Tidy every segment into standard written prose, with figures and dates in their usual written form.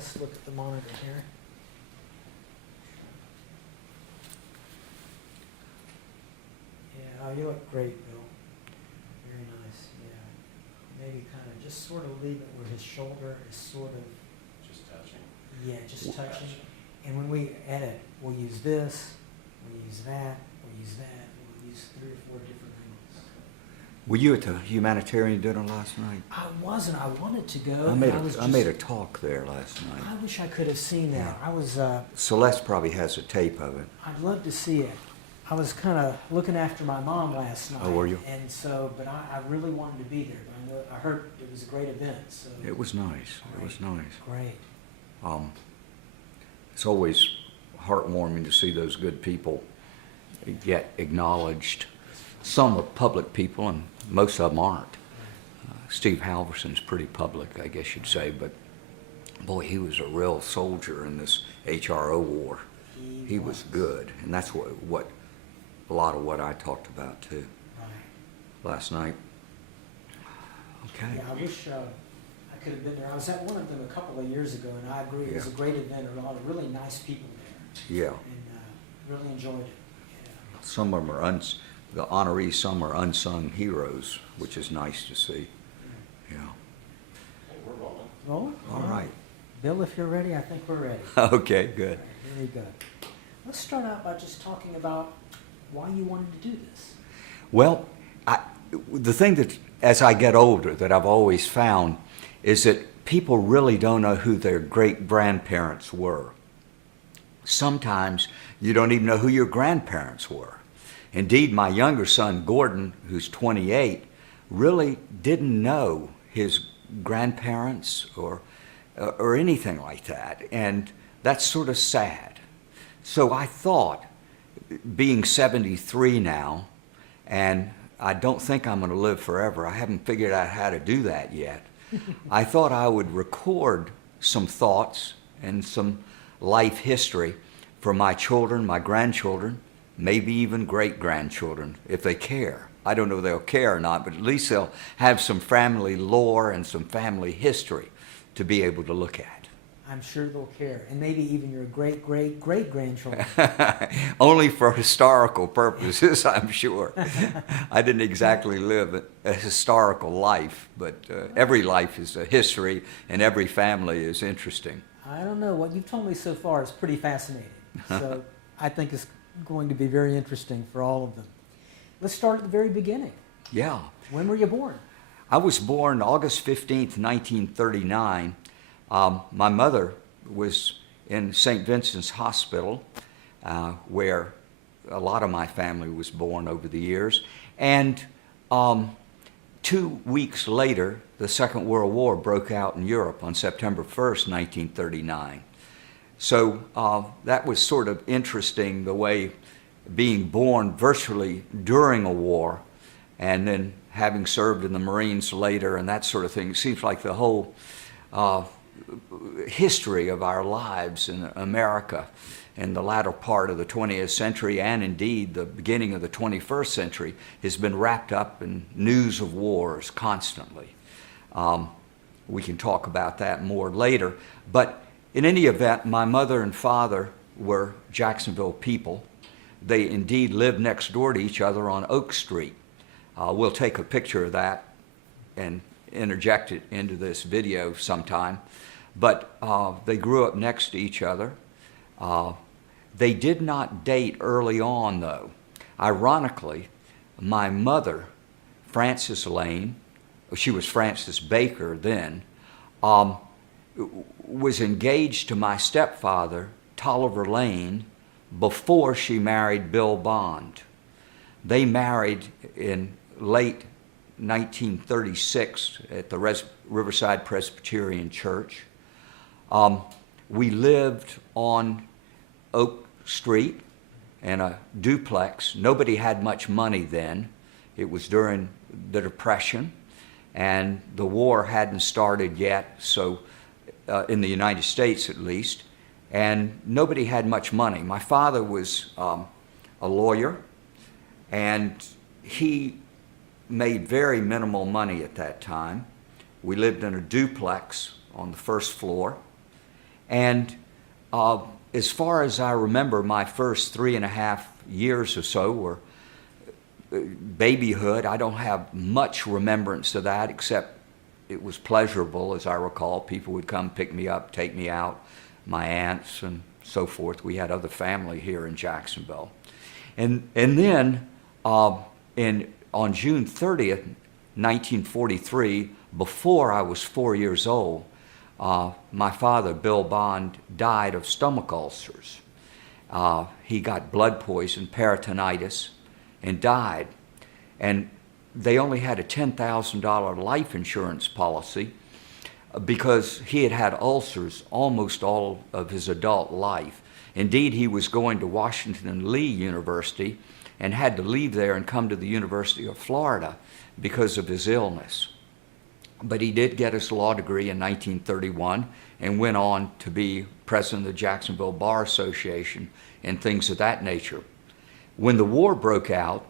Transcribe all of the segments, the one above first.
let's look at the monitor here. Yeah, oh, you look great, Bill. Very nice, yeah. Maybe kind of just sort of leave it where his shoulder is sort of, Just touching. yeah, just touching. And when we edit, we'll use this, we'll use that, we'll use that, we'll use 3 or 4 different angles. Were you at the humanitarian dinner last night? I wasn't, I wanted to go. I and made a talk there last night. I wish I could have seen that. Yeah. I was, Celeste probably has a tape of it. I'd love to see it. I was kind of looking after my mom last night. Oh, were you? And so, but I really wanted to be there. But I heard it was a great event, so. It was nice. It was nice. Great. It's always heartwarming to see those good people get acknowledged. Some are public people, and most of them aren't. Steve Halverson's pretty public, I guess you'd say, but boy, he was a real soldier in this HRO war. He was good, and that's what a lot of what I talked about too Right. last night. Okay. Yeah, I wish I could have been there. I was at one of them a couple of years ago, and I agree, it was a Yeah. great event. A lot of really nice people there, Yeah. and really enjoyed it. Yeah. Some of them are the honorees. Some are unsung heroes, which is nice to see. Yeah. Hey, we're rolling. Well, All right. Bill, if you're ready, I think we're ready. Okay. Good. All right, very good. Let's start out by just talking about why you wanted to do this. Well, the thing that, as I get older, that I've always found is that people really don't know who their great-grandparents were. Sometimes you don't even know who your grandparents were. Indeed, my younger son, Gordon, who's 28, really didn't know his grandparents or anything like that, and that's sort of sad. So I thought, being 73 now, and I don't think I'm going to live forever. I haven't figured out how to do that yet. I thought I would record some thoughts and some life history for my children, my grandchildren, maybe even great-grandchildren, if they care. I don't know if they'll care or not, but at least they'll have some family lore and some family history to be able to look at. I'm sure they'll care, and maybe even your great-great-great-grandchildren. Only for historical purposes, I'm sure. I didn't exactly live a historical life, but every life is a history, and every family is interesting. I don't know. What you've told me so far is pretty fascinating. So I think it's going to be very interesting for all of them. Let's start at the very beginning. Yeah. When were you born? I was born August 15th, 1939. My mother was in St. Vincent's Hospital, where a lot of my family was born over the years. And 2 weeks later, the Second World War broke out in Europe on September 1st, 1939. So that was sort of interesting, the way being born virtually during a war and then having served in the Marines later and that sort of thing. It seems like the whole history of our lives in America in the latter part of the 20th century and indeed the beginning of the 21st century has been wrapped up in news of wars constantly. We can talk about that more later. But in any event, my mother and father were Jacksonville people. They indeed lived next door to each other on Oak Street. We'll take a picture of that and interject it into this video sometime. But they grew up next to each other. They did not date early on, though. Ironically, my mother, Frances Lane, she was Frances Baker then, was engaged to my stepfather, Tolliver Lane, before she married Bill Bond. They married in late 1936 at the Riverside Presbyterian Church. We lived on Oak Street in a duplex. Nobody had much money then. It was during the Depression, and the war hadn't started yet, so in the United States at least, and nobody had much money. My father was a lawyer, and he made very minimal money at that time. We lived in a duplex on the first floor, And as far as I remember, my first 3.5 years or so were babyhood. I don't have much remembrance of that, except it was pleasurable, as I recall. People would come pick me up, take me out, my aunts and so forth. We had other family here in Jacksonville. And then on June 30th, 1943, before I was 4 years old, my father, Bill Bond, died of stomach ulcers. He got blood poison, peritonitis, and died. And they only had a $10,000 life insurance policy because he had had ulcers almost all of his adult life. Indeed, he was going to Washington and Lee University and had to leave there and come to the University of Florida because of his illness. But he did get his law degree in 1931 and went on to be president of the Jacksonville Bar Association and things of that nature. When the war broke out,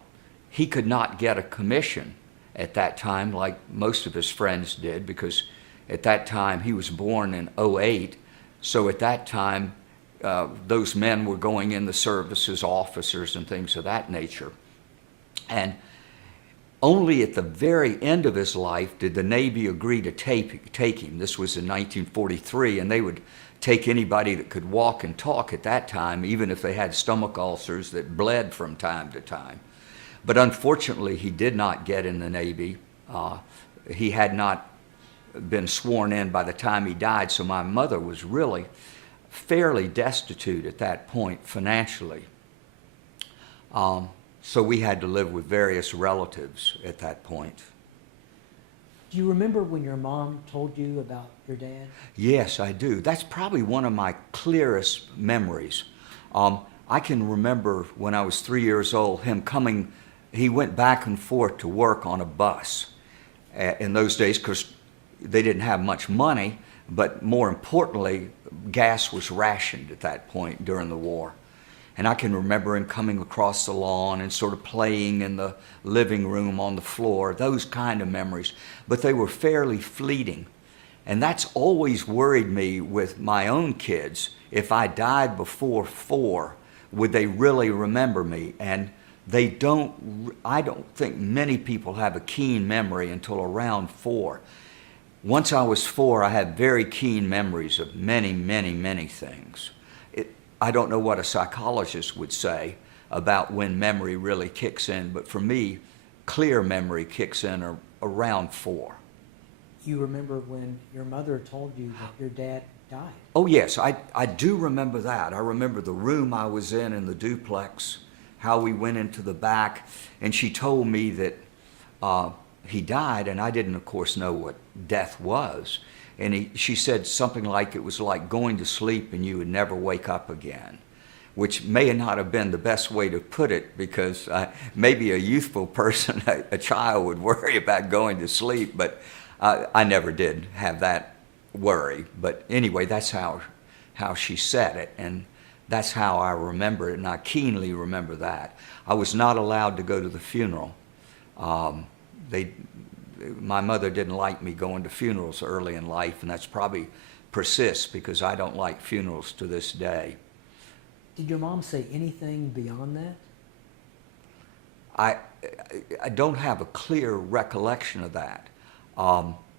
he could not get a commission at that time like most of his friends did, because at that time he was born in '08. So at that time, those men were going in the service as officers and things of that nature. And only at the very end of his life did the Navy agree to take him. This was in 1943, and they would take anybody that could walk and talk at that time, even if they had stomach ulcers that bled from time to time. But unfortunately, he did not get in the Navy. He had not been sworn in by the time he died, so my mother was really fairly destitute at that point financially. So we had to live with various relatives at that point. Do you remember when your mom told you about your dad? Yes, I do. That's probably one of my clearest memories. I can remember when I was 3 years old, him coming, he went back and forth to work on a bus in those days because they didn't have much money, but more importantly, gas was rationed at that point during the war. And I can remember him coming across the lawn and sort of playing in the living room on the floor, those kind of memories. But they were fairly fleeting. And that's always worried me with my own kids. If I died before 4, would they really remember me? And they don't, I don't think many people have a keen memory until around 4. Once I was 4, I had very keen memories of many, many, many things. I don't know what a psychologist would say about when memory really kicks in, but for me, clear memory kicks in around 4. You remember when your mother told you that your dad died? Oh yes, I do remember that. I remember the room I was in the duplex, how we went into the back, and she told me that he died, and I didn't, of course, know what death was. And she said something like it was like going to sleep and you would never wake up again, which may not have been the best way to put it, because maybe a youthful person, a child, would worry about going to sleep, but I never did have that worry. But anyway, that's how she said it, and that's how I remember it, and I keenly remember that. I was not allowed to go to the funeral. My mother didn't like me going to funerals early in life, and that's probably persists because I don't like funerals to this day. Did your mom say anything beyond that? I don't have a clear recollection of that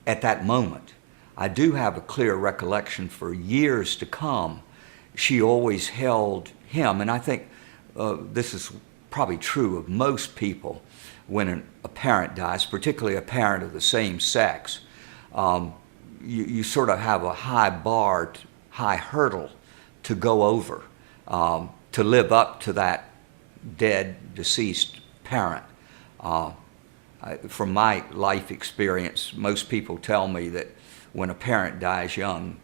at that moment. I do have a clear recollection for years to come. She always held him, and I think this is probably true of most people. When a parent dies, particularly a parent of the same sex, you sort of have a high bar, high hurdle to go over, to live up to that dead, deceased parent. From my life experience, most people tell me that when a parent dies young,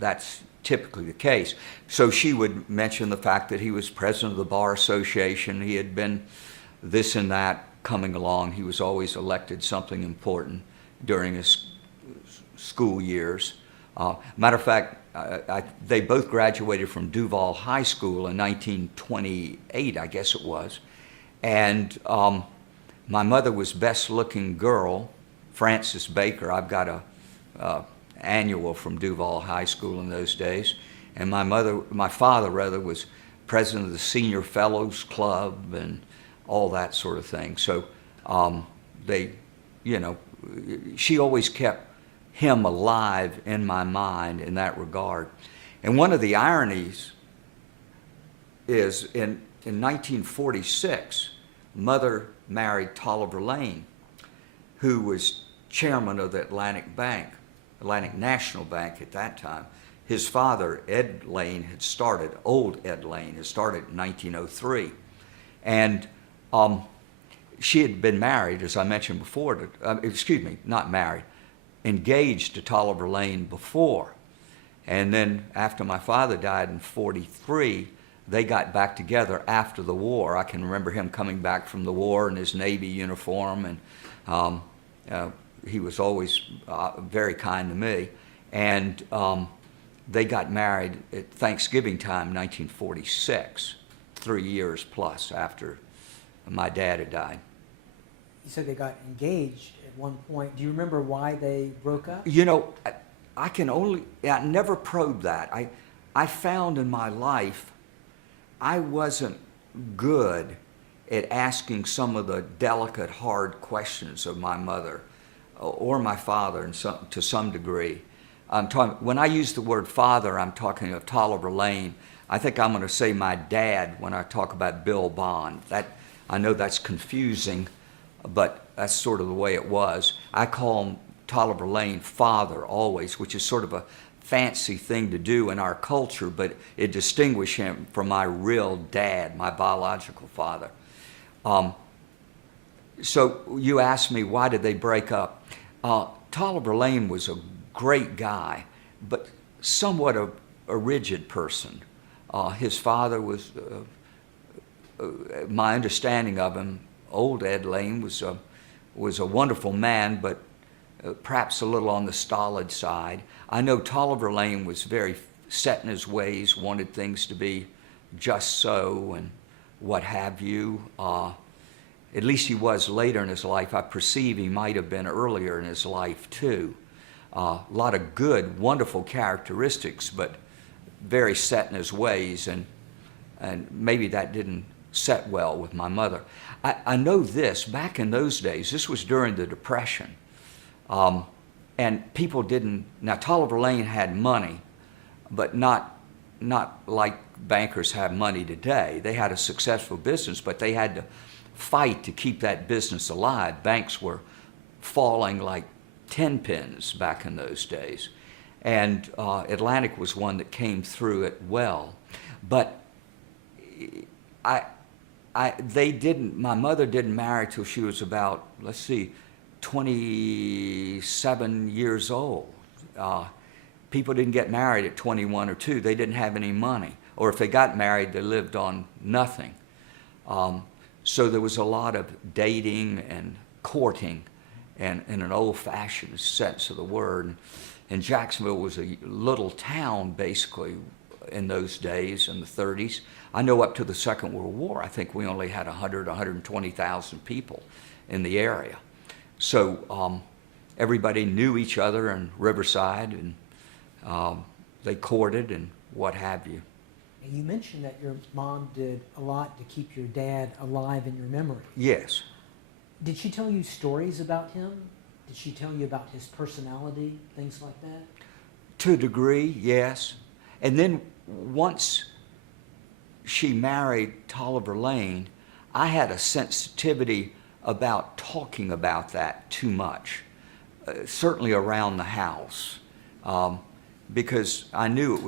that's typically the case. So she would mention the fact that he was president of the Bar Association, he had been this and that coming along. He was always elected something important during his school years. Matter of fact, they both graduated from Duval High School in 1928, I guess it was. And my mother was best looking girl, Frances Baker. I've got annual from Duval High School in those days. And my father was president of the Senior Fellows Club and all that sort of thing. So they, she always kept him alive in my mind in that regard. And one of the ironies is in 1946, Mother married Tolliver Lane, who was chairman of the Atlantic National Bank at that time. His father, Ed Lane, old Ed Lane, had started in 1903. And she had been married, as I mentioned before, not married, engaged to Tolliver Lane before. And then after my father died in 43, they got back together after the war. I can remember him coming back from the war in his Navy uniform, and he was always very kind to me. And they got married at Thanksgiving time, 1946, 3 years plus after my dad had died. You said they got engaged at one point. Do you remember why they broke up? I never probed that. I found in my life I wasn't good at asking some of the delicate, hard questions of my mother or my father to some degree. When I use the word father, I'm talking of Tolliver Lane. I think I'm going to say my dad when I talk about Bill Bond. I know that's confusing, but that's sort of the way it was. I call him Tolliver Lane father always, which is sort of a fancy thing to do in our culture, but it distinguished him from my real dad, my biological father. So you asked me, why did they break up? Tolliver Lane was a great guy, but somewhat a rigid person. His father was, my understanding of him, old Ed Lane was a wonderful man, but perhaps a little on the stolid side. I know Tolliver Lane was very set in his ways, wanted things to be just so and what have you. At least he was later in his life. I perceive he might have been earlier in his life too. A lot of good, wonderful characteristics, but very set in his ways, and maybe that didn't set well with my mother. I know this, back in those days, this was during the Depression, and people didn't, now Tolliver Lane had money, but not like bankers have money today. They had a successful business, but they had to fight to keep that business alive. Banks were falling like 10 pins back in those days. And Atlantic was one that came through it well. But my mother didn't marry till she was about, 27 years old. People didn't get married at 21 or 2. They didn't have any money. Or if they got married, they lived on nothing. So there was a lot of dating and courting, and in an old-fashioned sense of the word. And Jacksonville was a little town, basically, in those days, in the 30s. I know up to the Second World War, I think we only had 120,000 people in the area. So everybody knew each other in Riverside, and they courted and what have you. And you mentioned that your mom did a lot to keep your dad alive in your memory. Yes. Did she tell you stories about him? Did she tell you about his personality, things like that? To a degree, yes. And then once she married Tolliver Lane, I had a sensitivity about talking about that too much, certainly around the house, because I knew it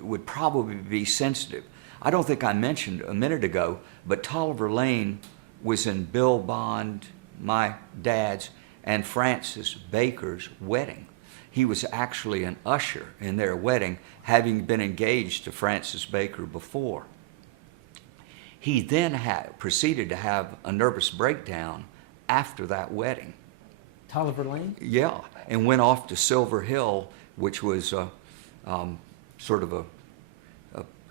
would probably be sensitive. I don't think I mentioned a minute ago, but Tolliver Lane was in Bill Bond, my dad's, and Frances Baker's wedding. He was actually an usher in their wedding, having been engaged to Frances Baker before. He then proceeded to have a nervous breakdown after that wedding. Tolliver Lane? Yeah, and went off to Silver Hill, which was sort of a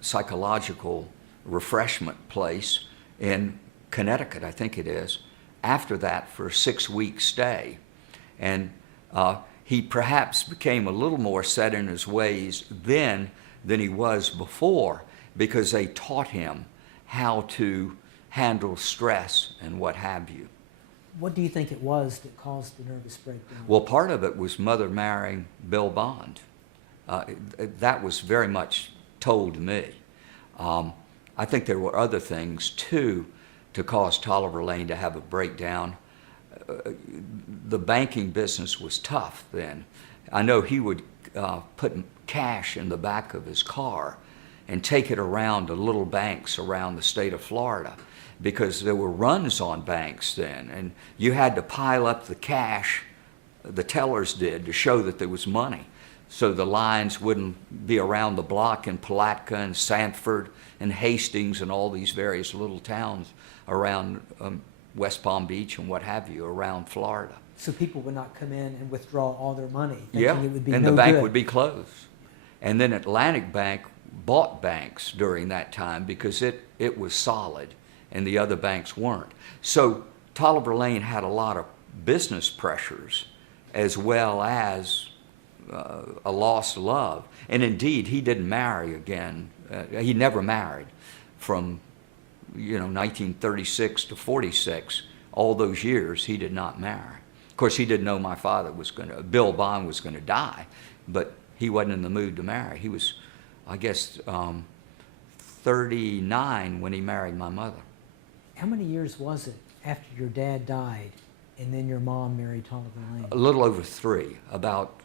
psychological refreshment place in Connecticut, I think it is, after that for a 6-week stay. And he perhaps became a little more set in his ways then than he was before, because they taught him how to handle stress and what have you. What do you think it was that caused the nervous breakdown? Well, part of it was mother marrying Bill Bond. That was very much told to me. I think there were other things, too, to cause Tolliver Lane to have a breakdown. The banking business was tough then. I know he would put cash in the back of his car and take it around to little banks around the state of Florida, because there were runs on banks then, and you had to pile up the cash, the tellers did, to show that there was money, so the lines wouldn't be around the block in Palatka and Sanford and Hastings and all these various little towns around West Palm Beach and what have you, around Florida. So people would not come in and withdraw all their money, thinking Yeah, it would be and no the bank good. would be closed. And then Atlantic Bank bought banks during that time because it was solid and the other banks weren't. So Tolliver Lane had a lot of business pressures as well as a lost love. And indeed, he didn't marry again. He never married from 1936 to 46. All those years, he did not marry. Of course, he didn't know my father Bill Bond was going to die, but he wasn't in the mood to marry. He was, I guess, 39 when he married my mother. How many years was it after your dad died and then your mom married Tolliver Lane? A little over three, about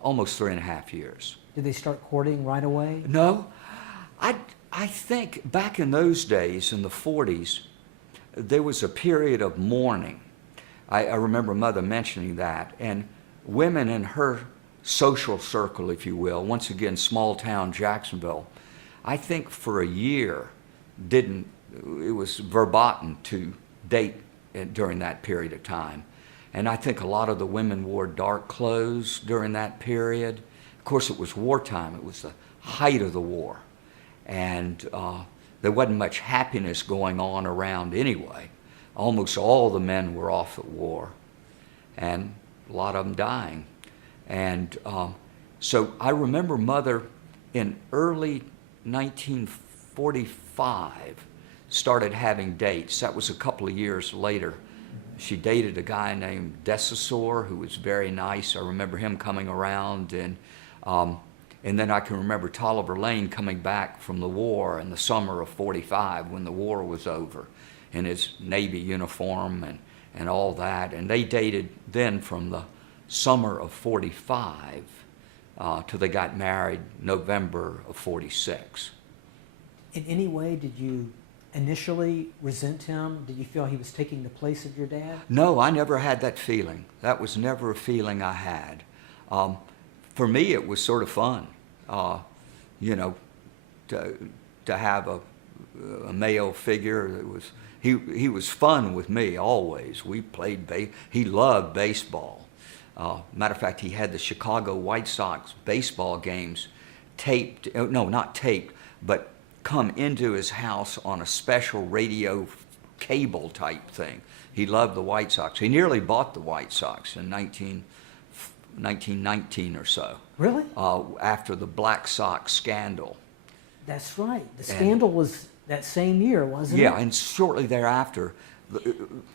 almost 3.5 years. Did they start courting right away? No, I think back in those days, in the 40s, there was a period of mourning. I remember Mother mentioning that, and women in her social circle, if you will, once again, small town Jacksonville, I think for a year it was verboten to date during that period of time. And I think a lot of the women wore dark clothes during that period. Of course, it was wartime. It was the height of the war. And there wasn't much happiness going on around anyway. Almost all the men were off at war, and a lot of them dying. And so I remember Mother in early 1945 started having dates. That was a couple of years later. She dated a guy named Desasor, who was very nice. I remember him coming around, and then I can remember Tolliver Lane coming back from the war in the summer of 45 when the war was over, in his Navy uniform and all that. And they dated then from the summer of 45 till they got married November of 46. In any way, did you initially resent him? Did you feel he was taking the place of your dad? No, I never had that feeling. That was never a feeling I had. For me, it was sort of fun, to have a male figure. He was fun with me always. We played he loved baseball. Matter of fact, he had the Chicago White Sox baseball games taped. No, not taped, but come into his house on a special radio cable type thing. He loved the White Sox. He nearly bought the White Sox in 1919 or so. Really? After the Black Sox scandal. That's right. The scandal was that same year, wasn't it? Yeah, and shortly thereafter,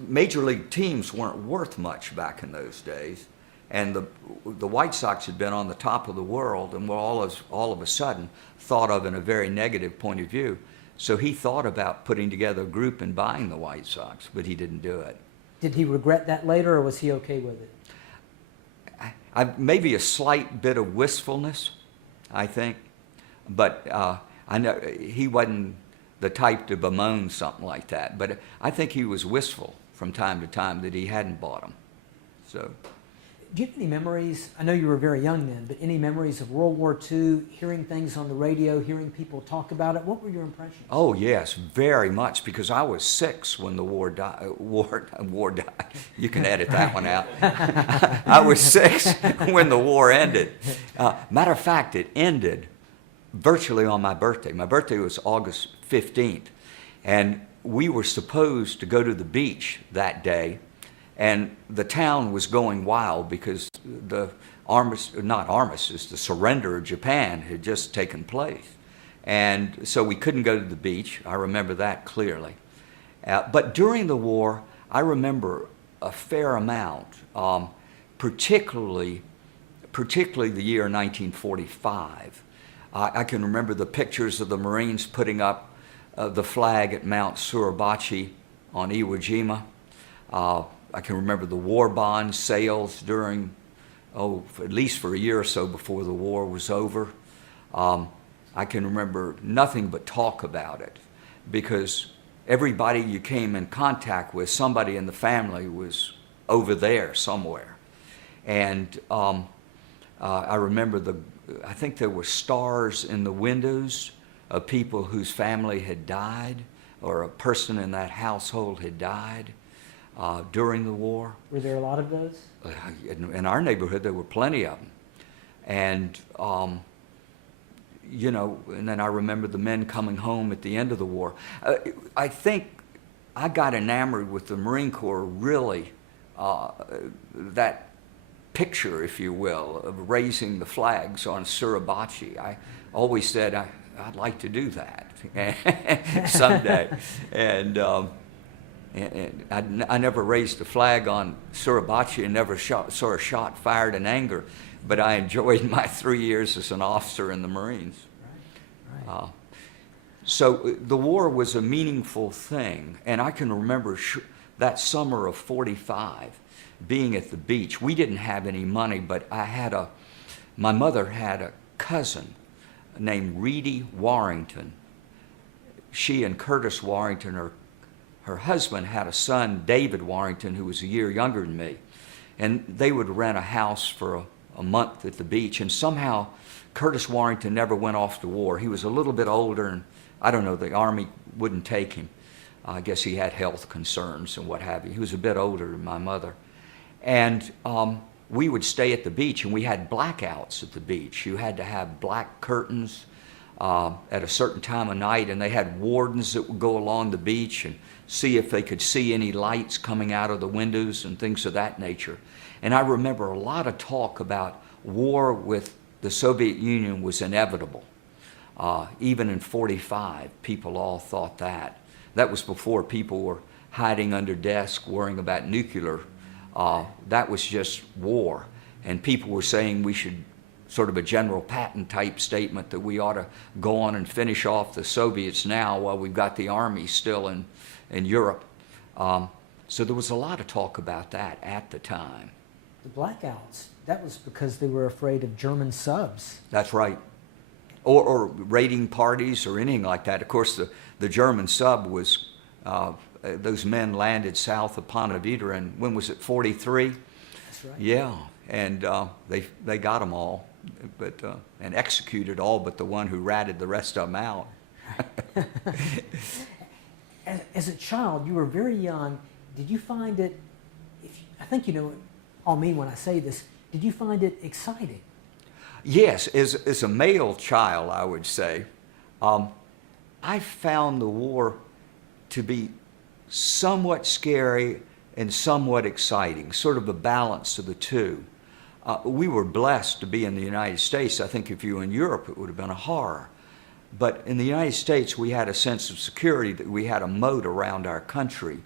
major league teams weren't worth much back in those days, and the White Sox had been on the top of the world and were all of a sudden thought of in a very negative point of view. So he thought about putting together a group and buying the White Sox, but he didn't do it. Did he regret that later, or was he okay with it? Maybe a slight bit of wistfulness, I think, but I know he wasn't the type to bemoan something like that. But I think he was wistful from time to time that he hadn't bought them. So, do you have any memories? I know you were very young then, but any memories of World War II, hearing things on the radio, hearing people talk about it? What were your impressions? Oh yes, very much, because I was 6 when the war died. War died. You can edit that one out. I was 6 when the war ended. Matter of fact, it ended virtually on my birthday. My birthday was August 15th, and we were supposed to go to the beach that day And the town was going wild because the the surrender of Japan had just taken place. And so we couldn't go to the beach. I remember that clearly. But during the war, I remember a fair amount, particularly the year 1945. I can remember the pictures of the Marines putting up the flag at Mount Suribachi on Iwo Jima. I can remember the war bond sales during, at least for a year or so before the war was over. I can remember nothing but talk about it because everybody you came in contact with, somebody in the family was over there somewhere. And I remember I think there were stars in the windows of people whose family had died or a person in that household had died during the war. Were there a lot of those? In our neighborhood, there were plenty of them. And, and then I remember the men coming home at the end of the war. I think I got enamored with the Marine Corps, really, that picture, if you will, of raising the flags on Suribachi. I always said I'd like to do that someday. And I never raised a flag on Suribachi and never saw a shot fired in anger, but I enjoyed my 3 years as an officer in the Marines. Right. So the war was a meaningful thing, and I can remember that summer of '45 being at the beach. We didn't have any money, but my mother had a cousin named Reedy Warrington. She and Curtis Warrington, her husband, had a son, David Warrington, who was a year younger than me. And they would rent a house for a month at the beach. And somehow Curtis Warrington never went off to war. He was a little bit older, and I don't know, the Army wouldn't take him. I guess he had health concerns and what have you. He was a bit older than my mother. And we would stay at the beach, and we had blackouts at the beach. You had to have black curtains at a certain time of night, and they had wardens that would go along the beach and see if they could see any lights coming out of the windows and things of that nature. And I remember a lot of talk about war with the Soviet Union was inevitable. Even in '45, people all thought that. That was before people were hiding under desks worrying about nuclear. That was just war. And people were saying we should, sort of a General Patton type statement, that we ought to go on and finish off the Soviets now while we've got the army still in Europe. So there was a lot of talk about that at the time. The blackouts, that was because they were afraid of German subs. That's right. Or raiding parties or anything like that. Of course, the German sub was, those men landed south of Ponte Vedra, and when was it, 43? That's right. Yeah, and they got them all, but and executed all but the one who ratted the rest of them out. As a child, you were very young. Did you find it, I think you know what I'll mean when I say this, did you find it exciting? Yes, as a male child, I would say, I found the war to be somewhat scary and somewhat exciting, sort of a balance of the two. We were blessed to be in the United States. I think if you were in Europe, it would have been a horror. But in the United States, we had a sense of security, that we had a moat around our country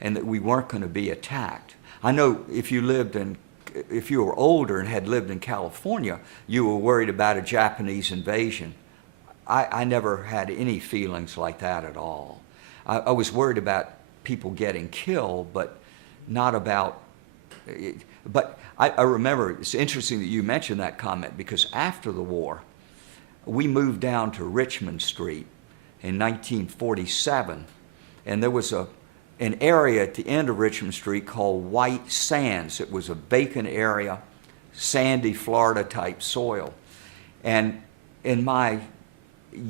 and that we weren't going to be attacked. I know if you were older and had lived in California, you were worried about a Japanese invasion. I never had any feelings like that at all. I was worried about people getting killed, but not about, but I remember, it's interesting that you mentioned that comment, because after the war, we moved down to Richmond Street in 1947, and there was an area at the end of Richmond Street called White Sands. It was a vacant area, sandy Florida type soil. And in my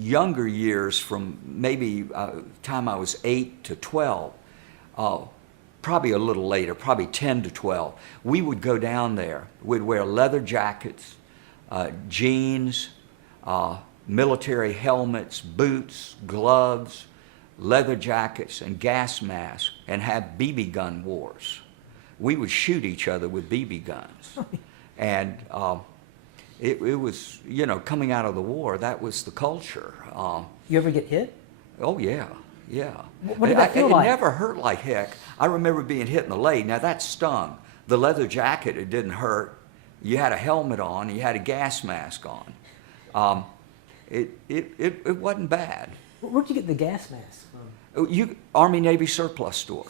younger years, from maybe time I was 8 to 12, probably a little later, probably 10 to 12, we would go down there. We'd wear leather jackets, jeans, military helmets, boots, gloves, leather jackets, and gas masks, and have BB gun wars. we would shoot each other with BB guns. And it was, you know, coming out of the war, that was the culture. You ever get hit? Oh, yeah, yeah. What did that feel like? It never hurt like heck. I remember being hit in the leg. Now, that stung. The leather jacket, it didn't hurt. You had a helmet on. You had a gas mask on. It wasn't bad. Where'd you get the gas mask from? Army Navy surplus store.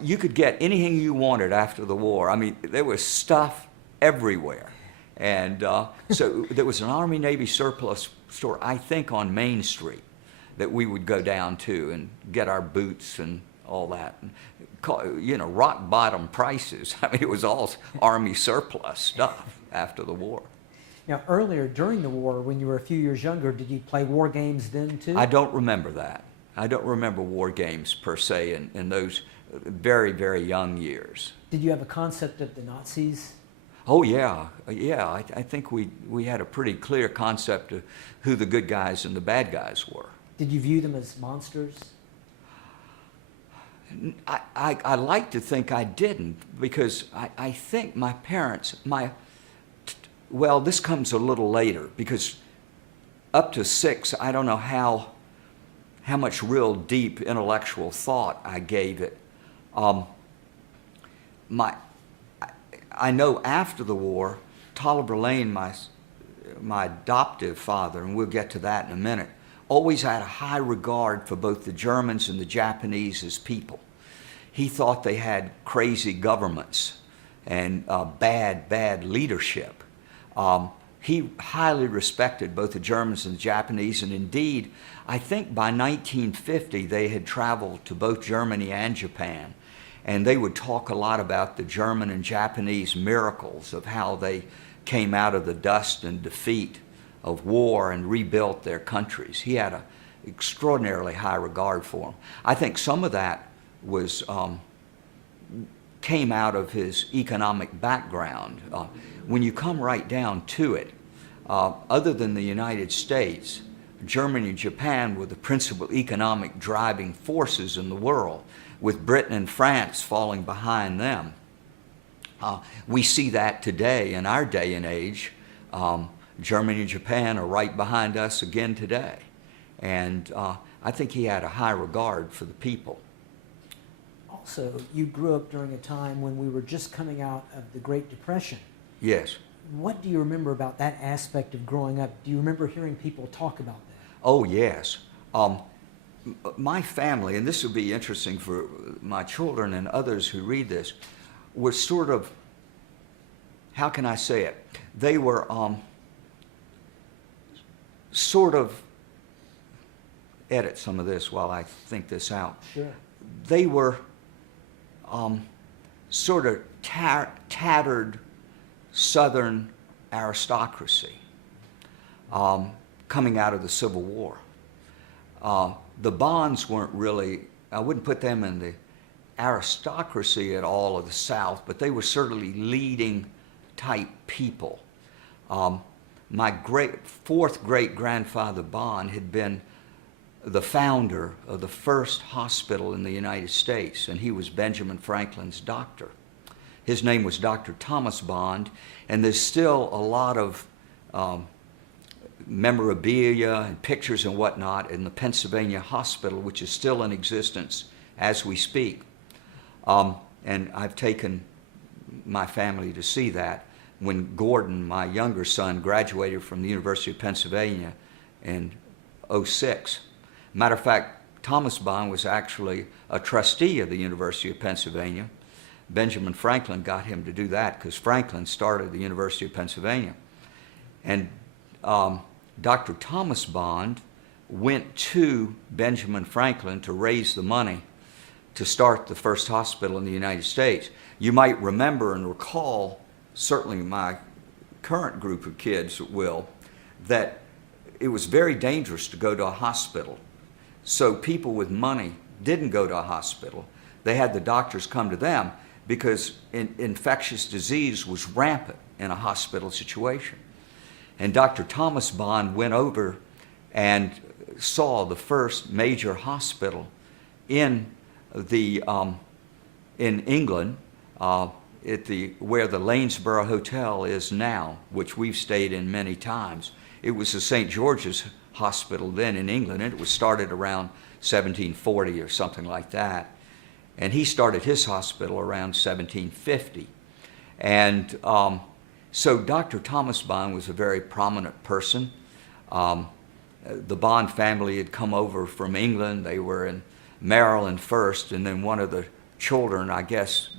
You could get anything you wanted after the war. I mean, there was stuff everywhere. And so there was an Army Navy surplus store, I think, on Main Street that we would go down to and get our boots and all that. And, you know, rock bottom prices. I mean, it was all Army surplus stuff after the war. Now, earlier during the war, when you were a few years younger, did you play war games then too? I don't remember that. I don't remember war games per se in those very, very young years. Did you have a concept of the Nazis? Oh, yeah. Yeah, I think we had a pretty clear concept of who the good guys and the bad guys were. Did you view them as monsters? I like to think I didn't, because I think my parents, well, this comes a little later, because up to 6, I don't know how much real deep intellectual thought I gave it. I know after the war, Tolliver Lane, my adoptive father, and we'll get to that in a minute, always had a high regard for both the Germans and the Japanese as people. He thought they had crazy governments and bad leadership. He highly respected both the Germans and the Japanese, and indeed, I think by 1950 they had traveled to both Germany and Japan, and they would talk a lot about the German and Japanese miracles of how they came out of the dust and defeat of war and rebuilt their countries. He had an extraordinarily high regard for them. I think some of that was came out of his economic background. When you come right down to it, other than the United States, Germany and Japan were the principal economic driving forces in the world, with Britain and France falling behind them. We see that today in our day and age. Germany and Japan are right behind us again today. And I think he had a high regard for the people. Also, you grew up during a time when we were just coming out of the Great Depression. Yes. What do you remember about that aspect of growing up? Do you remember hearing people talk about that? Oh, yes. My family, and this will be interesting for my children and others who read this, was sort of, how can I say it? They were sort of, edit some of this while I think this out. Sure. They were sort of tattered Southern aristocracy coming out of the Civil War. The Bonds weren't really, I wouldn't put them in the aristocracy at all of the South, but they were certainly leading type people. My fourth great-grandfather Bond had been the founder of the first hospital in the United States, and he was Benjamin Franklin's doctor. His name was Dr. Thomas Bond, and there's still a lot of memorabilia and pictures and whatnot in the Pennsylvania Hospital, which is still in existence as we speak. And I've taken my family to see that when Gordon, my younger son, graduated from the University of Pennsylvania in '06. Matter of fact, Thomas Bond was actually a trustee of the University of Pennsylvania. Benjamin Franklin got him to do that because Franklin started the University of Pennsylvania. And Dr. Thomas Bond went to Benjamin Franklin to raise the money to start the first hospital in the United States. You might remember and recall, certainly my current group of kids will, that it was very dangerous to go to a hospital. So people with money didn't go to a hospital. They had the doctors come to them because infectious disease was rampant in a hospital situation. And Dr. Thomas Bond went over and saw the first major hospital in England, at where the Lanesboro Hotel is now, which we've stayed in many times. It was the St. George's Hospital then in England, and it was started around 1740 or something like that. And he started his hospital around 1750. And so Dr. Thomas Bond was a very prominent person. The Bond family had come over from England. They were in Maryland first, and then one of the children, I guess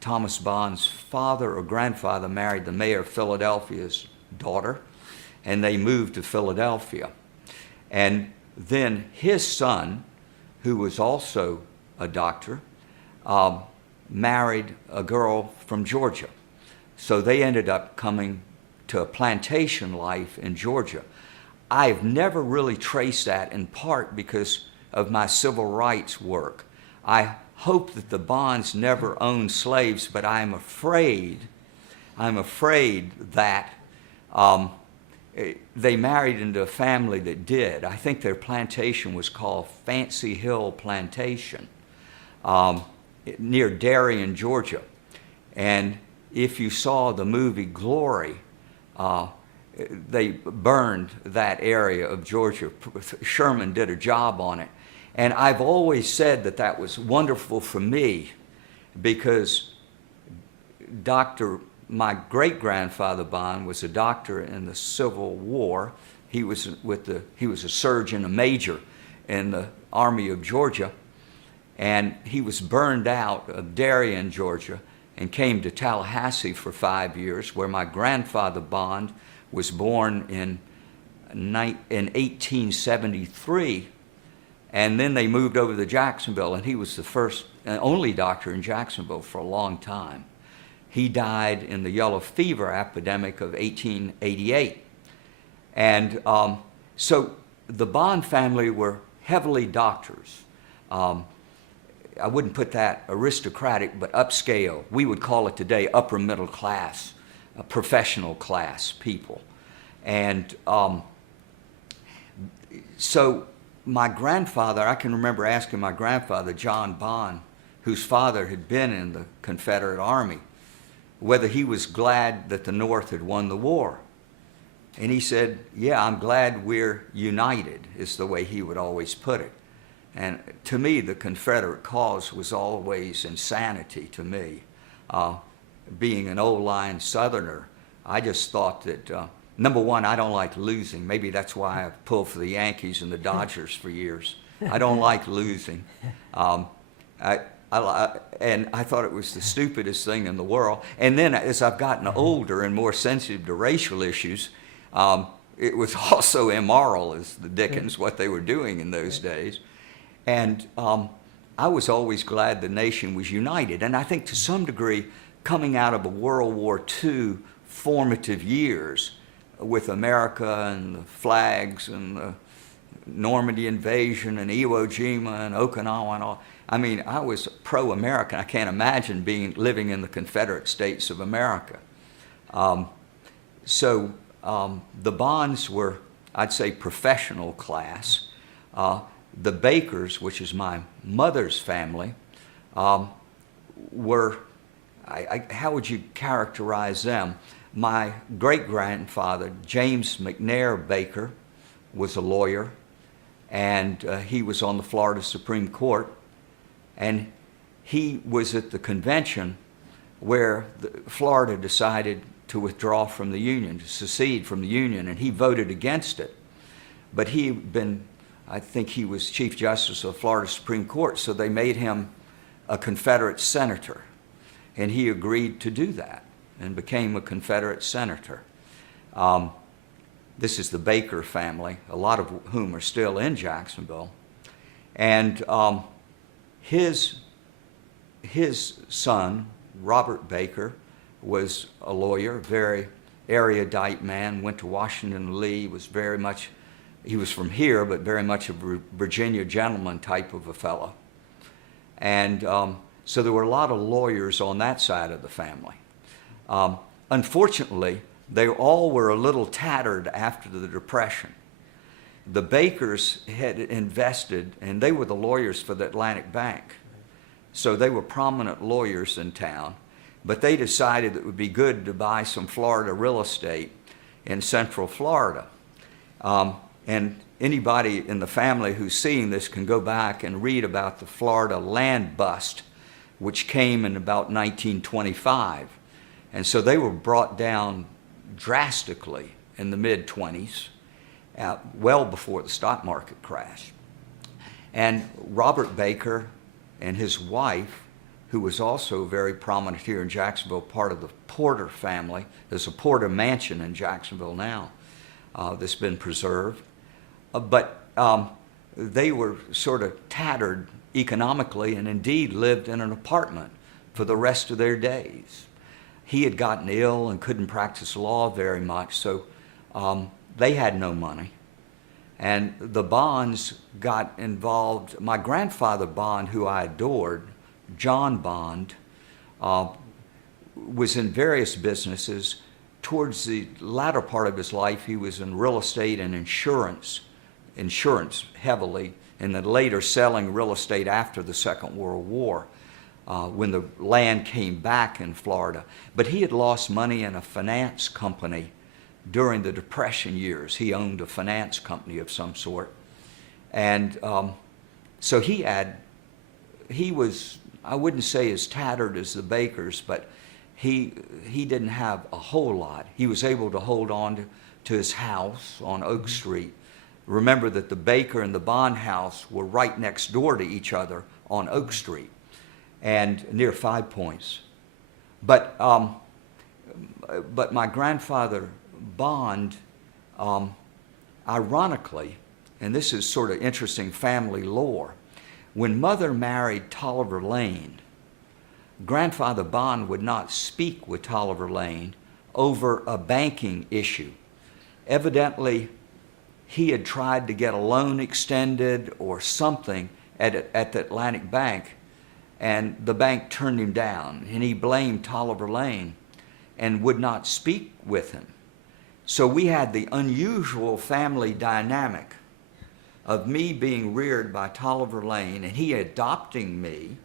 Thomas Bond's father or grandfather, married the mayor of Philadelphia's daughter, and they moved to Philadelphia. And then his son, who was also a doctor, married a girl from Georgia. So they ended up coming to a plantation life in Georgia. I've never really traced that, in part because of my civil rights work. I hope that the Bonds never owned slaves, but I'm afraid that they married into a family that did. I think their plantation was called Fancy Hill Plantation, near Darien, Georgia. And if you saw the movie Glory, they burned that area of Georgia. Sherman did a job on it. And I've always said that that was wonderful for me because my great-grandfather Bond was a doctor in the Civil War. He was a surgeon, a major in the Army of Georgia, and he was burned out of Darien, Georgia, and came to Tallahassee for 5 years, where my grandfather Bond was born in 1873, and then they moved over to Jacksonville, and he was the first and only doctor in Jacksonville for a long time. He died in the yellow fever epidemic of 1888. And so the Bond family were heavily doctors. I wouldn't put that aristocratic, but upscale. We would call it today upper middle class, professional class people. And so my grandfather, I can remember asking my grandfather, John Bond, whose father had been in the Confederate Army, whether he was glad that the North had won the war. And he said, yeah, I'm glad we're united, is the way he would always put it. And to me, the Confederate cause was always insanity to me. Being an old line Southerner, I just thought that, number one, I don't like losing. Maybe that's why I've pulled for the Yankees and the Dodgers for years. I don't like losing. And I thought it was the stupidest thing in the world. And then as I've gotten older and more sensitive to racial issues, it was also immoral as the Dickens, what they were doing in those days. And I was always glad the nation was united. And I think to some degree, coming out of a World War II formative years with America and the flags and the Normandy invasion and Iwo Jima and Okinawa and all, I mean, I was pro-American. I can't imagine living in the Confederate States of America. So the Bonds were, I'd say, professional class. The Bakers, which is my mother's family, were, how would you characterize them? My great-grandfather, James McNair Baker, was a lawyer, and he was on the Florida Supreme Court, and he was at the convention where Florida decided to withdraw from the Union, to secede from the Union, and he voted against it. But he had been, I think he was Chief Justice of the Florida Supreme Court, so they made him a Confederate senator, and he agreed to do that and became a Confederate senator. This is the Baker family, a lot of whom are still in Jacksonville. And his son, Robert Baker, was a lawyer, very erudite man, went to Washington Lee, he was from here, but very much a Virginia gentleman type of a fellow. And so there were a lot of lawyers on that side of the family. Unfortunately, they all were a little tattered after the Depression. The Bakers had invested, and they were the lawyers for the Atlantic Bank. So they were prominent lawyers in town. but they decided it would be good to buy some Florida real estate in Central Florida. And anybody in the family who's seeing this can go back and read about the Florida land bust, which came in about 1925. And so they were brought down drastically in the mid-20s, well before the stock market crash. And Robert Baker and his wife, who was also very prominent here in Jacksonville, part of the Porter family. There's a Porter mansion in Jacksonville now that's been preserved. But they were sort of tattered economically and indeed lived in an apartment for the rest of their days. He had gotten ill and couldn't practice law very much, so they had no money. And the Bonds got involved. My grandfather Bond, who I adored, John Bond, was in various businesses. Towards the latter part of his life, he was in real estate and insurance heavily, and then later selling real estate after the Second World War when the land came back in Florida. But he had lost money in a finance company during the Depression years. He owned a finance company of some sort. And so he was, I wouldn't say as tattered as the Bakers, but he didn't have a whole lot. He was able to hold on to his house on Oak Street. Remember that the Baker and the Bond house were right next door to each other on Oak Street and near Five Points. But my grandfather Bond, ironically, and this is sort of interesting family lore, when Mother married Tolliver Lane, Grandfather Bond would not speak with Tolliver Lane over a banking issue. Evidently, he had tried to get a loan extended or something at the Atlantic Bank, and the bank turned him down, and he blamed Tolliver Lane and would not speak with him. So we had the unusual family dynamic of me being reared by Tolliver Lane and he adopting me.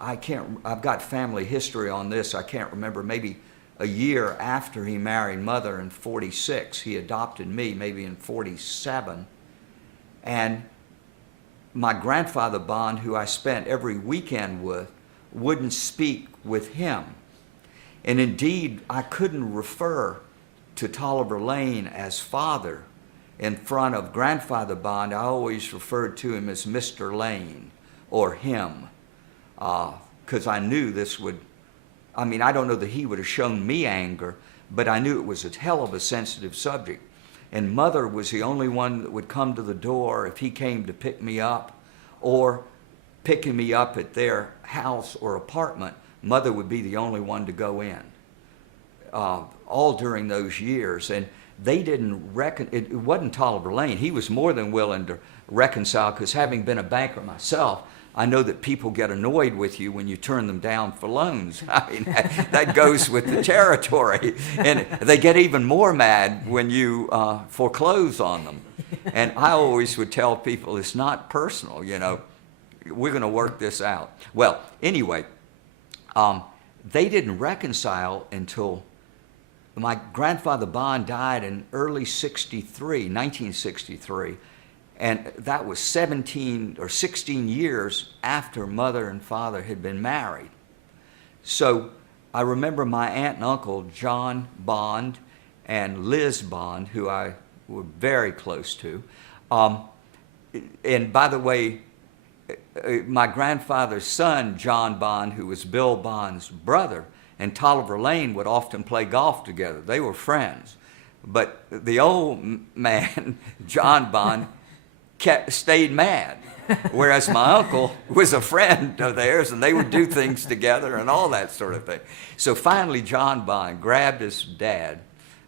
I've got family history on this. I can't remember, maybe a year after he married Mother in 46. He adopted me maybe in 47. And my grandfather Bond, who I spent every weekend with, wouldn't speak with him. And indeed, I couldn't refer to Tolliver Lane as father in front of Grandfather Bond. I always referred to him as Mr. Lane or him, because I knew this would, I mean, I don't know that he would have shown me anger, but I knew it was a hell of a sensitive subject. And Mother was the only one that would come to the door if he came to pick me up, or picking me up at their house or apartment. Mother would be the only one to go in, all during those years. And they didn't it wasn't Tolliver Lane. He was more than willing to reconcile, because having been a banker myself, I know that people get annoyed with you when you turn them down for loans. I mean, that goes with the territory. And they get even more mad when you foreclose on them. And I always would tell people, it's not personal, you know. We're going to work this out. Well, anyway, they didn't reconcile until my grandfather Bond died in early 1963. And that was 17 or 16 years after Mother and Father had been married. So I remember my aunt and uncle, John Bond and Liz Bond, who I were very close to. And by the way, my grandfather's son, John Bond, who was Bill Bond's brother, and Tolliver Lane would often play golf together. They were friends. But the old man, John Bond, stayed mad, whereas my uncle was a friend of theirs, and they would do things together and all that sort of thing. So finally, John Bond grabbed his dad,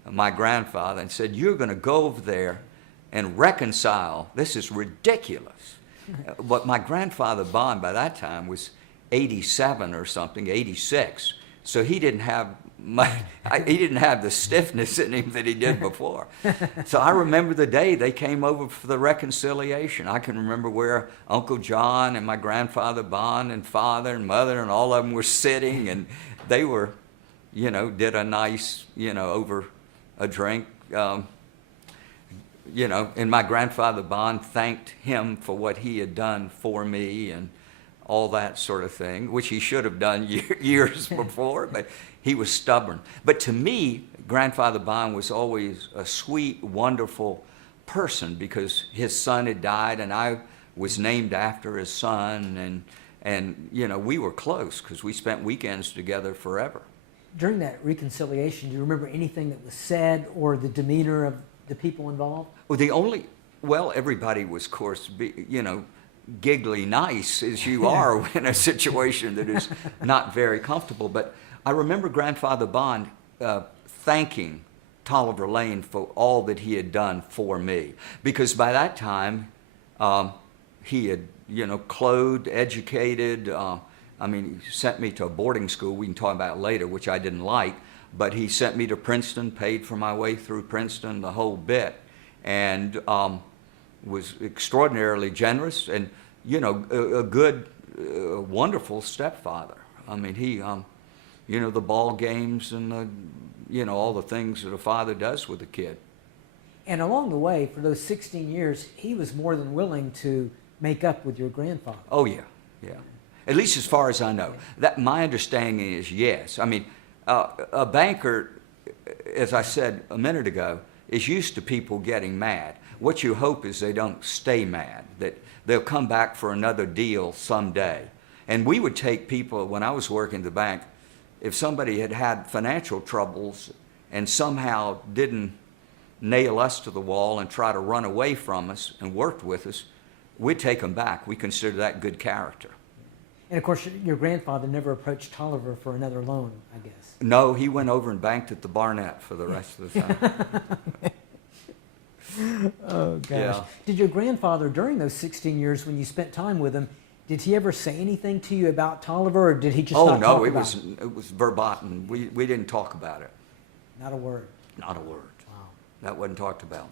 my grandfather, and said, "You're going to go over there and reconcile. This is ridiculous." But my grandfather Bond, by that time, was 87 or something, 86. So he didn't have he didn't have the stiffness in him that he did before. So I remember the day they came over for the reconciliation. I can remember where Uncle John and my grandfather Bon and father and mother and all of them were sitting, and they were, did a nice, over a drink, and my grandfather Bon thanked him for what he had done for me and all that sort of thing, which he should have done years before, but he was stubborn. But to me, Grandfather Bon was always a sweet, wonderful person because his son had died and I was named after his son, and we were close because we spent weekends together forever. During that reconciliation, do you remember anything that was said or the demeanor of the people involved? Well, everybody was, of course, giggly nice as you are in a situation that is not very comfortable. But I remember Grandfather Bond thanking Tolliver Lane for all that he had done for me. Because by that time, he had, clothed, educated. He sent me to a boarding school we can talk about later, which I didn't like. But he sent me to Princeton, paid for my way through Princeton, the whole bit. And was extraordinarily generous and, a good, wonderful stepfather. He, the ball games and all the things that a father does with a kid. And along the way, for those 16 years, he was more than willing to make up with your grandfather. Oh, yeah. At least as far as I know. That my understanding is yes. A banker, as I said a minute ago, is used to people getting mad. What you hope is they don't stay mad, that they'll come back for another deal someday. And we would take people, when I was working at the bank, if somebody had had financial troubles and somehow didn't nail us to the wall and try to run away from us and worked with us, we'd take them back. We consider that good character. And of course, your grandfather never approached Tolliver for another loan, I guess. No, he went over and banked at the Barnett for the rest of the time. Oh, gosh. Yeah. Did your grandfather, during those 16 years when you spent time with him, did he ever say anything to you about Tolliver, or did he just not talk about it? It was verboten. We didn't talk about it. Not a word. Not a word. Wow. That wasn't talked about.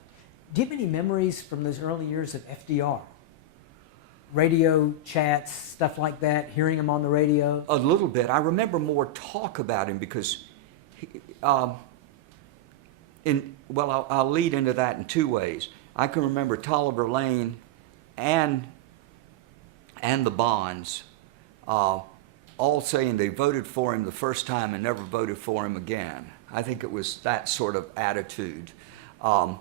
Do you have any memories from those early years of FDR? Radio chats, stuff like that, hearing him on the radio? A little bit. I remember more talk about him because, I'll lead into that in two ways. I can remember Tolliver Lane and the Bonds all saying they voted for him the first time and never voted for him again. I think it was that sort of attitude. I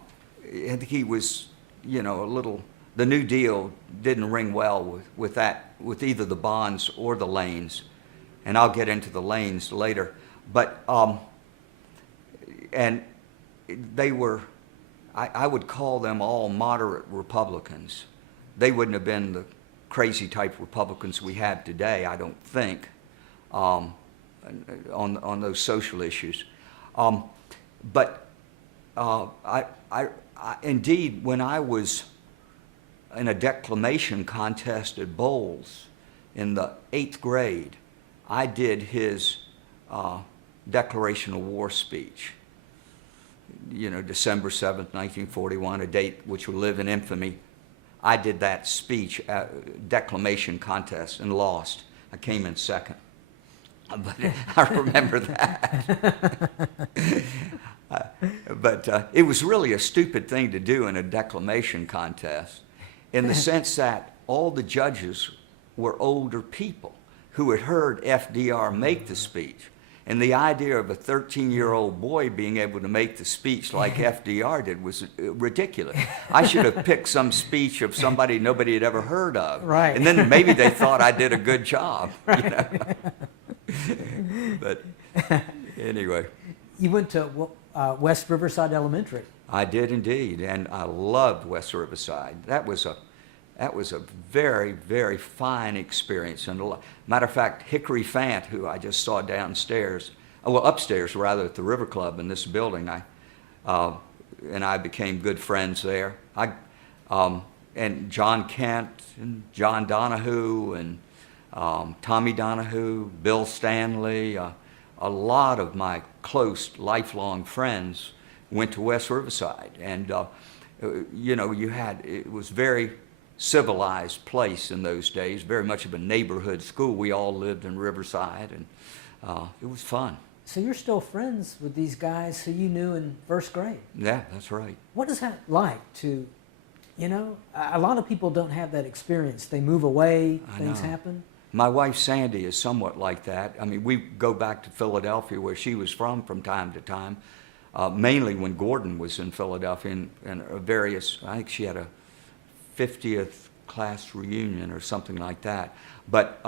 think he was, a little. The New Deal didn't ring well with either the Bonds or the Lanes, and I'll get into the Lanes later. But and they were, I would call them all moderate Republicans. They wouldn't have been the crazy type Republicans we have today, I don't think, on those social issues. Indeed, when I was in a declamation contest at Bowles in the 8th grade, I did his Declaration of War speech. December 7th, 1941, a date which will live in infamy. I did that speech at declamation contest and lost. I came in second. But I remember that. But it was really a stupid thing to do in a declamation contest, in the sense that all the judges were older people who had heard FDR make the speech. And the idea of a 13-year-old boy being able to make the speech like FDR did was ridiculous. I should have picked some speech of somebody nobody had ever heard of. Right. And then maybe they thought I did a good job. Right. But anyway. You went to West Riverside Elementary. I did indeed, and I loved West Riverside. That was a very, very fine experience. And matter of fact, Hickory Fant, who I just saw downstairs, upstairs rather, at the River Club in this building, and I became good friends there. And John Kent and John Donahue and Tommy Donahue, Bill Stanley, a lot of my close, lifelong friends went to West Riverside. And, you know, it was very civilized place in those days, very much of a neighborhood school. We all lived in Riverside, and it was fun. So you're still friends with these guys who you knew in first grade. Yeah, that's right. What is that like to, you know, a lot of people don't have that experience. They move away, I things know. happen. My wife Sandy is somewhat like that. I mean, we go back to Philadelphia, where she was from time to time, mainly when Gordon was in Philadelphia, and various, I think she had a 50th class reunion or something like that. But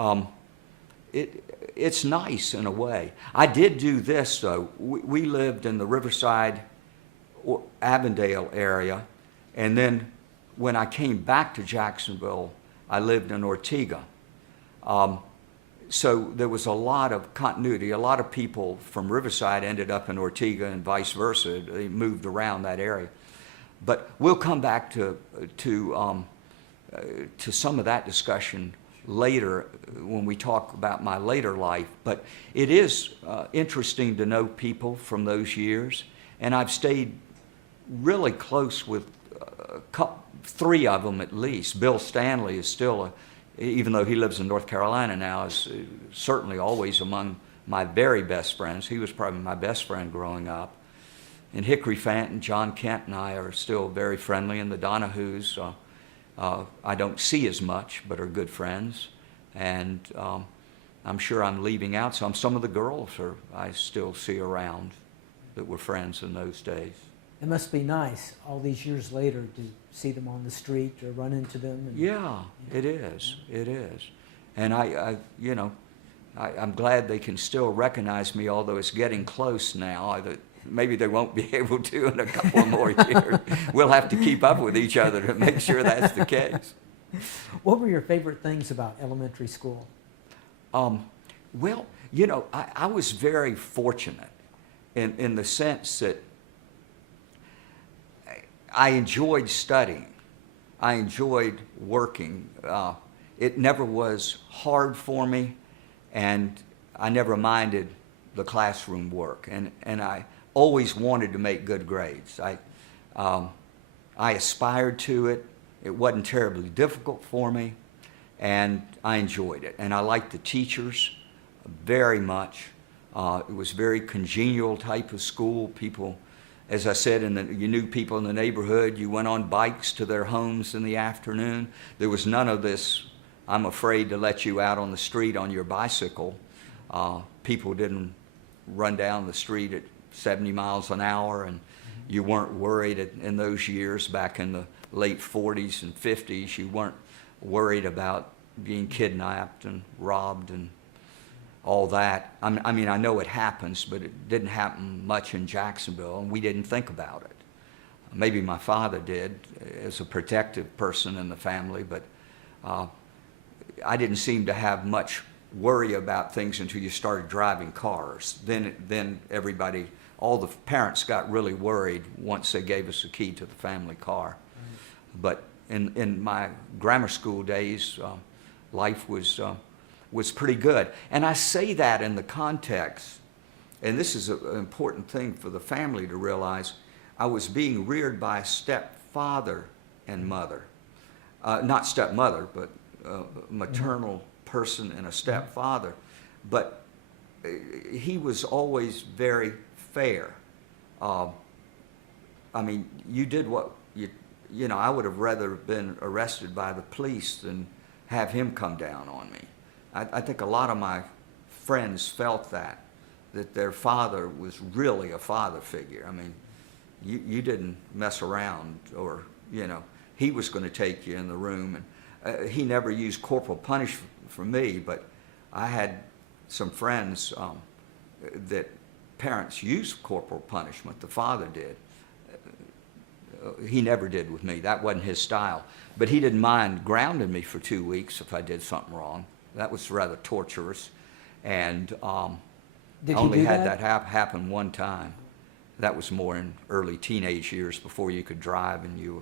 it's nice in a way. I did do this, though. We lived in the Riverside, Avondale area, and then when I came back to Jacksonville, I lived in Ortega. So there was a lot of continuity. A lot of people from Riverside ended up in Ortega and vice versa. They moved around that area. But we'll come back to some of that discussion later when we talk about my later life. But it is interesting to know people from those years, and I've stayed really close with three of them at least. Bill Stanley is still, even though he lives in North Carolina now, is certainly always among my very best friends. He was probably my best friend growing up. And Hickory Fanton, John Kent, and I are still very friendly, and the Donahues I don't see as much, but are good friends. And I'm sure I'm leaving out some of the girls I still see around that were friends in those days. It must be nice all these years later to see them on the street or run into them. And, Yeah, it is. It is. And I'm glad they can still recognize me, although it's getting close now. Maybe they won't be able to in a couple of more years. We'll have to keep up with each other to make sure that's the case. What were your favorite things about elementary school? Well, I was very fortunate in the sense that I enjoyed studying. I enjoyed working. It never was hard for me, and I never minded the classroom work. And I always wanted to make good grades. I aspired to it. It wasn't terribly difficult for me, and I enjoyed it. And I liked the teachers very much. It was a very congenial type of school. People, as I said, you knew people in the neighborhood. You went on bikes to their homes in the afternoon. There was none of this, I'm afraid to let you out on the street on your bicycle. People didn't run down the street at 70 miles an hour, and you weren't worried in those years back in the late 40s and 50s. You weren't worried about being kidnapped and robbed and all that. I mean, I know it happens, but it didn't happen much in Jacksonville, and we didn't think about it. Maybe my father did as a protective person in the family, but I didn't seem to have much worry about things until you started driving cars. Then everybody, all the parents got really worried once they gave us a key to the family car. But in my grammar school days, life was pretty good. And I say that in the context, and this is an important thing for the family to realize, I was being reared by a stepfather and mother. Not stepmother, but maternal person and a stepfather. But he was always very fair. I mean, you did what I would have rather been arrested by the police than have him come down on me. I think a lot of my friends felt that their father was really a father figure. I mean, you didn't mess around, or, he was going to take you in the room. And he never used corporal punishment for me, but I had some friends that parents used corporal punishment. The father did. He never did with me. That wasn't his style. But he didn't mind grounding me for 2 weeks if I did something wrong. That was rather torturous. And I only had that happen one time. That was more in early teenage years before you could drive, and you were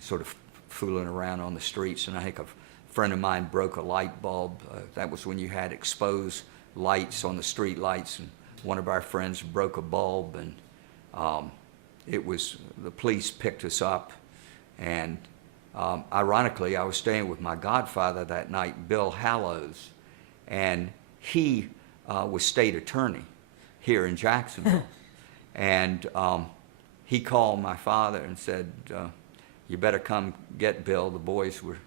sort of fooling around on the streets. And I think a friend of mine broke a light bulb. That was when you had exposed lights on the street lights, and one of our friends broke a bulb, and the police picked us up, and ironically, I was staying with my godfather that night, Bill Hallows, and he was state attorney here in Jacksonville. And he called my father and said, you better come get Bill. The boys were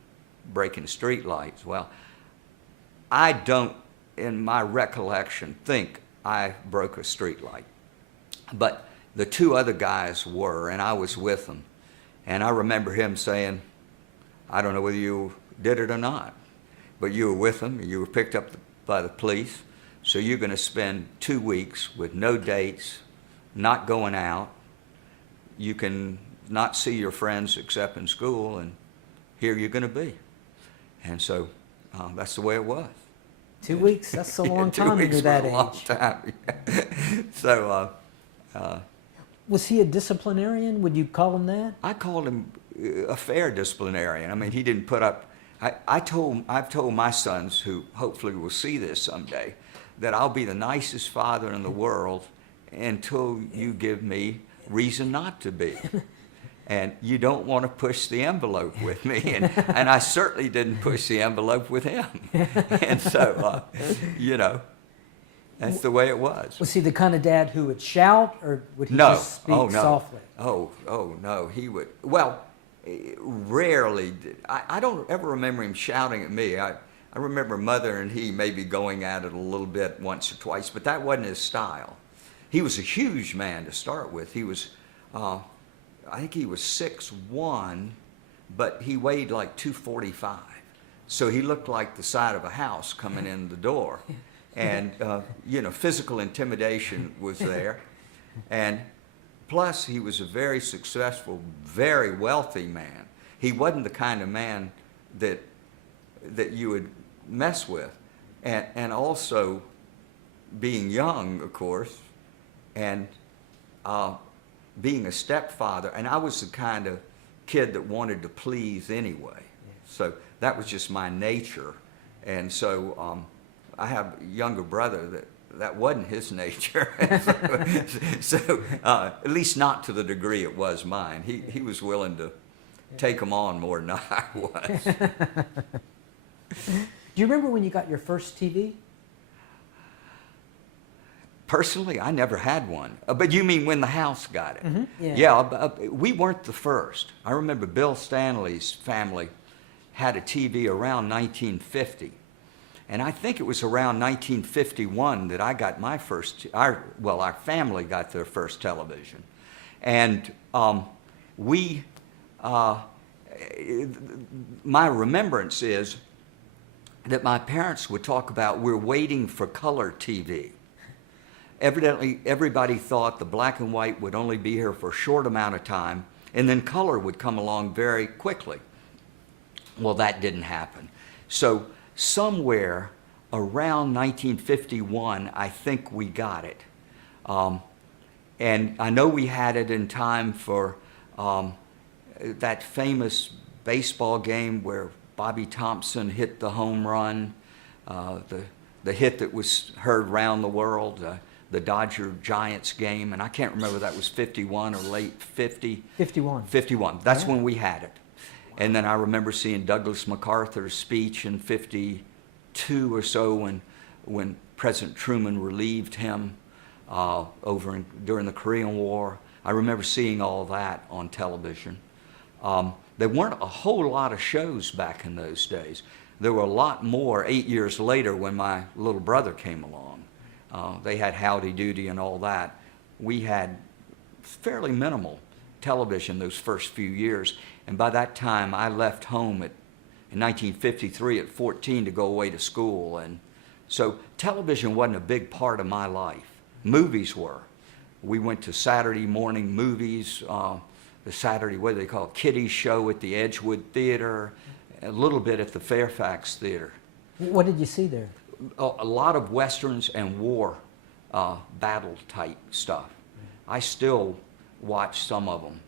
breaking street lights. Well, I don't, in my recollection, think I broke a street light. But the two other guys were, and I was with them. And I remember him saying, I don't know whether you did it or not, but you were with them, and you were picked up by the police, so you're going to spend 2 weeks with no dates, not going out. You can not see your friends except in school, and here you're going to be. And so that's the way it was. 2 weeks, that's a long time when you're that age. 2 weeks was a long time. So, Was he a disciplinarian? Would you call him that? I called him a fair disciplinarian. I mean, he didn't put up. I've told my sons, who hopefully will see this someday, that I'll be the nicest father in the world until you give me reason not to be. And you don't want to push the envelope with me. And I certainly didn't push the envelope with him. And so, that's the way it was. Was he the kind of dad who would shout, or would he No. just speak Oh, no. softly? Oh, no, he would. Well, rarely did. I don't ever remember him shouting at me. I remember Mother and he maybe going at it a little bit once or twice, but that wasn't his style. He was a huge man to start with. He was, I think he was 6'1", but he weighed like 245. So he looked like the side of a house coming in the door. And, physical intimidation was there. And plus, he was a very successful, very wealthy man. He wasn't the kind of man that you would mess with. And also, being young, of course, and being a stepfather. And I was the kind of kid that wanted to please anyway. So that was just my nature. And so I have a younger brother that wasn't his nature. so at least not to the degree it was mine. He was willing to take them on more than I was. Do you remember when you got your first TV? Personally, I never had one. But you mean when the house got it? Mm-hmm. Yeah, we weren't the first. I remember Bill Stanley's family had a TV around 1950. And I think it was around 1951 that I got my first, our family got their first television. And my remembrance is that my parents would talk about, we're waiting for color TV. Evidently, everybody thought the black and white would only be here for a short amount of time, and then color would come along very quickly. Well, that didn't happen. So somewhere around 1951, I think we got it. And I know we had it in time for that famous baseball game where Bobby Thompson hit the home run, the hit that was heard around the world, the Dodger-Giants game, and I can't remember if that was 51 or late 50. 51. 51. That's Yeah. when we had it. And then I remember seeing Douglas MacArthur's speech in 52 or so when President Truman relieved him during the Korean War. I remember seeing all that on television. There weren't a whole lot of shows back in those days. There were a lot more 8 years later when my little brother came along. They had Howdy Doody and all that. We had fairly minimal television those first few years. And by that time, I left home in 1953 at 14 to go away to school. And so television wasn't a big part of my life. Movies were. We went to Saturday morning movies, the Saturday, what do they call it, Kiddie show at the Edgewood Theater, a little bit at the Fairfax Theater. What did you see there? A lot of Westerns and war battle type stuff. I still watch some of them.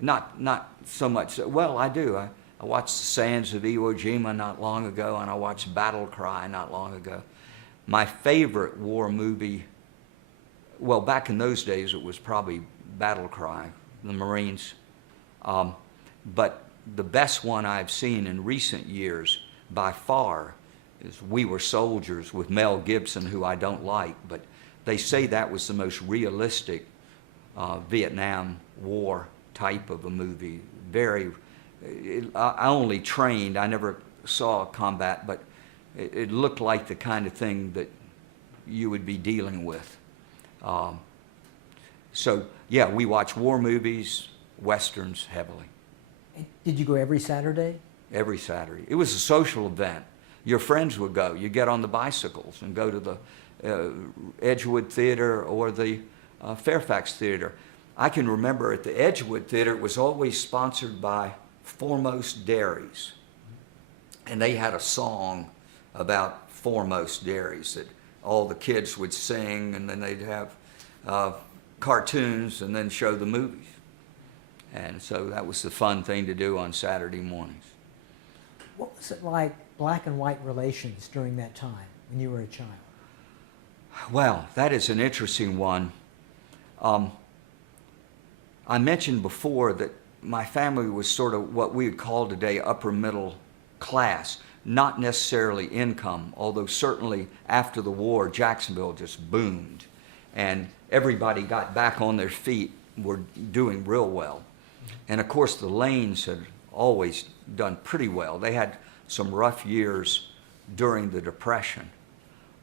Not so much. Well, I do. I watched The Sands of Iwo Jima not long ago, and I watched Battle Cry not long ago. My favorite war movie, well, back in those days, it was probably Battle Cry, the Marines. But the best one I've seen in recent years, by far, is We Were Soldiers with Mel Gibson, who I don't like, but they say that was the most realistic Vietnam War type of a movie. I only trained, I never saw combat, but it looked like the kind of thing that you would be dealing with. So, yeah, we watch war movies, Westerns heavily. Did you go every Saturday? Every Saturday. It was a social event. Your friends would go. You get on the bicycles and go to the Edgewood Theater or the Fairfax Theater. I can remember at the Edgewood Theater, it was always sponsored by Foremost Dairies. And they had a song about Foremost Dairies that all the kids would sing, and then they'd have cartoons and then show the movies. And so that was the fun thing to do on Saturday mornings. What was it like, black and white relations during that time when you were a child? Well, that is an interesting one. I mentioned before that my family was sort of what we would call today upper middle class, not necessarily income, although certainly after the war, Jacksonville just boomed. And everybody got back on their feet, were doing real well. And of course, the Lanes had always done pretty well. They had some rough years during the Depression.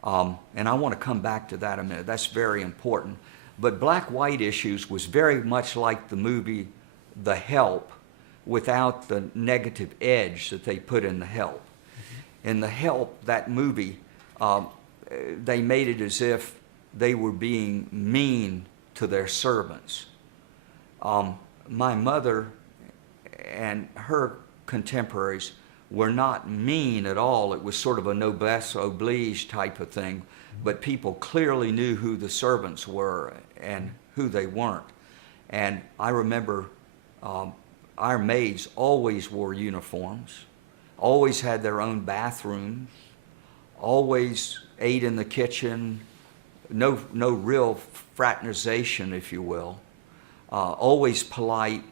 And I want to come back to that in a minute. That's very important. But black-white issues was very much like the movie The Help without the negative edge that they put in The Help. In The Help, that movie, they made it as if they were being mean to their servants. My mother and her contemporaries were not mean at all. It was sort of a noblesse oblige type of thing, but people clearly knew who the servants were and who they weren't. And I remember our maids always wore uniforms, always had their own bathrooms, always ate in the kitchen, no real fraternization, if you will, always polite,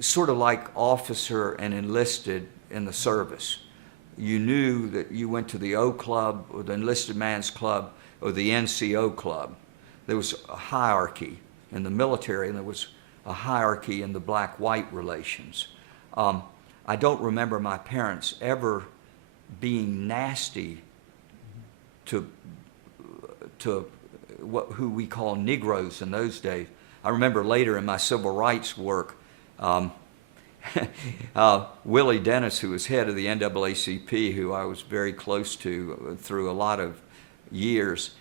sort of like officer and enlisted in the service. You knew that you went to the O Club or the Enlisted Man's Club or the NCO Club. There was a hierarchy in the military, and there was a hierarchy in the black-white relations. I don't remember my parents ever being nasty to who we call Negroes in those days. I remember later in my civil rights work, Willie Dennis, who was head of the NAACP, who I was very close to through a lot of years,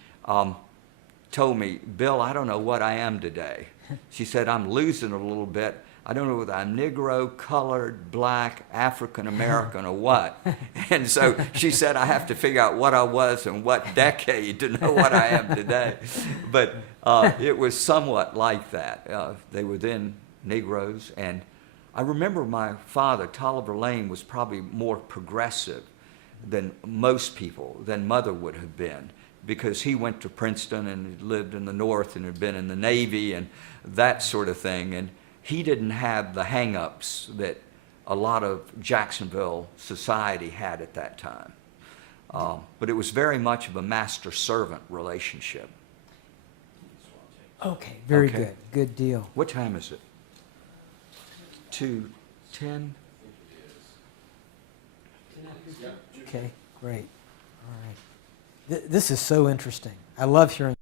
told me, "Bill, I don't know what I am today." She said, "I'm losing a little bit. I don't know whether I'm Negro, colored, black, African American, or what." And so she said, "I have to figure out what I was in what decade to know what I am today." But it was somewhat like that. They were then Negroes. And I remember my father, Tolliver Lane, was probably more progressive than most people, than Mother would have been, because he went to Princeton and lived in the North and had been in the Navy and that sort of thing. And he didn't have the hang-ups that a lot of Jacksonville society had at that time. But it was very much of a master-servant relationship. Okay, very Okay. good. Good deal. What time is it? 2:10? Okay, great. All right. This is so interesting. I love hearing